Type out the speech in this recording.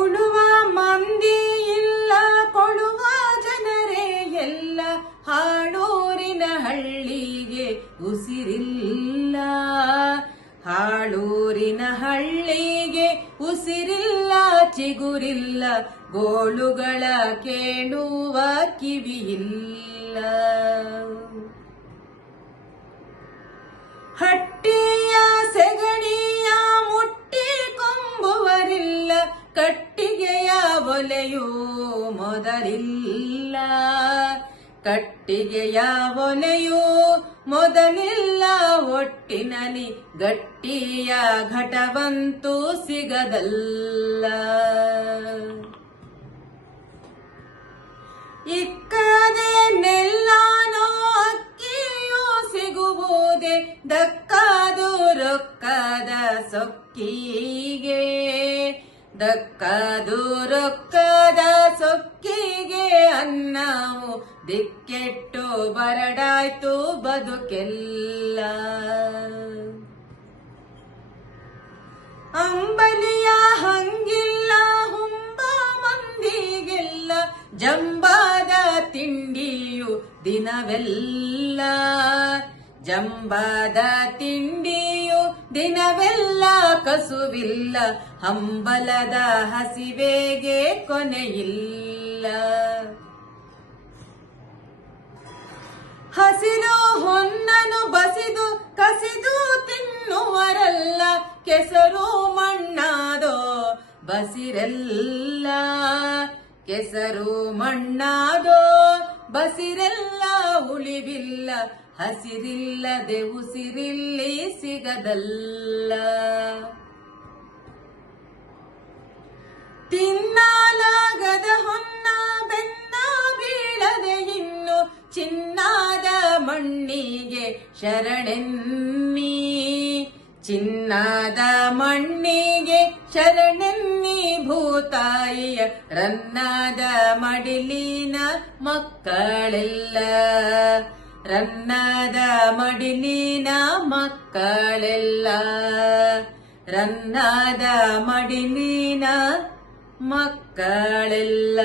ಉಳುವ ಮಂದಿ ಇಲ್ಲ ಕೊಡುವ ಜನರೇ ಎಲ್ಲ, ಹಾಳೂರಿನ ಹಳ್ಳಿಗೆ ಉಸಿರಿಲ್ಲ, ಹಾಳೂರಿನ ಹಳ್ಳಿಗೆ ಉಸಿರಿಲ್ಲ, ಚಿಗುರಿಲ್ಲ, ಗೋಳುಗಳ ಕೇಳುವ ಕಿವಿಯಿಲ್ಲ. ಹಟ್ಟಿಯ ಸೆಗಣಿಯ ಮುಟ್ಟಿ ಕೊಂಬುವರಿಲ್ಲ, ಕಟ್ಟಿಗೆಯ ಒಲೆಯೂ ಮೊದಲಿಲ್ಲ, ಕಟ್ಟಿಗೆಯ ಒಲೆಯೂ ಮೊದಲಿಲ್ಲ, ಒಟ್ಟಿನಲ್ಲಿ ಗಟ್ಟಿಯ ಘಟವಂತೂ ಸಿಗದಲ್ಲ. ಇಕ್ಕದೆ ನೆಲ್ಲಾನೋ ಅಕ್ಕಿಯೂ ಸಿಗುವುದೇ, ದಕ್ಕದು ರೊಕ್ಕದ ಸೊಕ್ಕಿಗೆ, ದಕ್ಕದು ರೊಕ್ಕದ ಸೊಕ್ಕಿಗೆ, ಅನ್ನವು ದಿಕ್ಕೆಟ್ಟು ಬರಡಾಯ್ತು ಬದುಕೆಲ್ಲ. ಅಂಬಲಿಯ ಹಂಗಿಲ್ಲ ಹುಂಬ ಮಂದಿಗೆಲ್ಲ, ಜಂಬಾದ ತಿಂಡಿಯು ದಿನವೆಲ್ಲ, ಜಂಬಾದ ತಿಂಡಿಯು ದಿನವೆಲ್ಲ, ಕಸುವಿಲ್ಲ ಹಂಬಲದ ಹಸಿವೆಗೆ ಕೊನೆಯಿಲ್ಲ. ಹಸಿರು ಹೊನ್ನನು ಬಸಿದು ಕಸಿದು ತಿನ್ನುವರಲ್ಲ, ಕೆಸರು ಮಣ್ಣಾದೋ ಬಸಿರೆಲ್ಲ, ಕೆಸರು ಮಣ್ಣಾದೋ ಬಸಿರೆಲ್ಲ, ಉಳಿವಿಲ್ಲ ಹಸಿರಿಲ್ಲದೆ ಉಸಿರಿಲ್ಲಿ ಸಿಗದಲ್ಲ. ತಿನ್ನಲಾಗದ ಹೊನ್ನ ಬೆನ್ನ ಬೀಳದೆ ಇನ್ನು, ಚಿನ್ನಾದ ಮಣ್ಣಿಗೆ ಶರಣೆನ್ನಿ, ಚಿನ್ನಾದ ಮಣ್ಣಿಗೆ ಶರಣೆನ್ನಿ, ಭೂತಾಯಿಯ ರನ್ನಾದ ಮಡಿಲಿನ ಮಕ್ಕಳೆಲ್ಲ, ರನ್ನಾದ ಮಡಿಲಿನ ಮಕ್ಕಳೆಲ್ಲ, ರನ್ನಾದ ಮಡಿಲಿನ ಮಕ್ಕಳೆಲ್ಲ.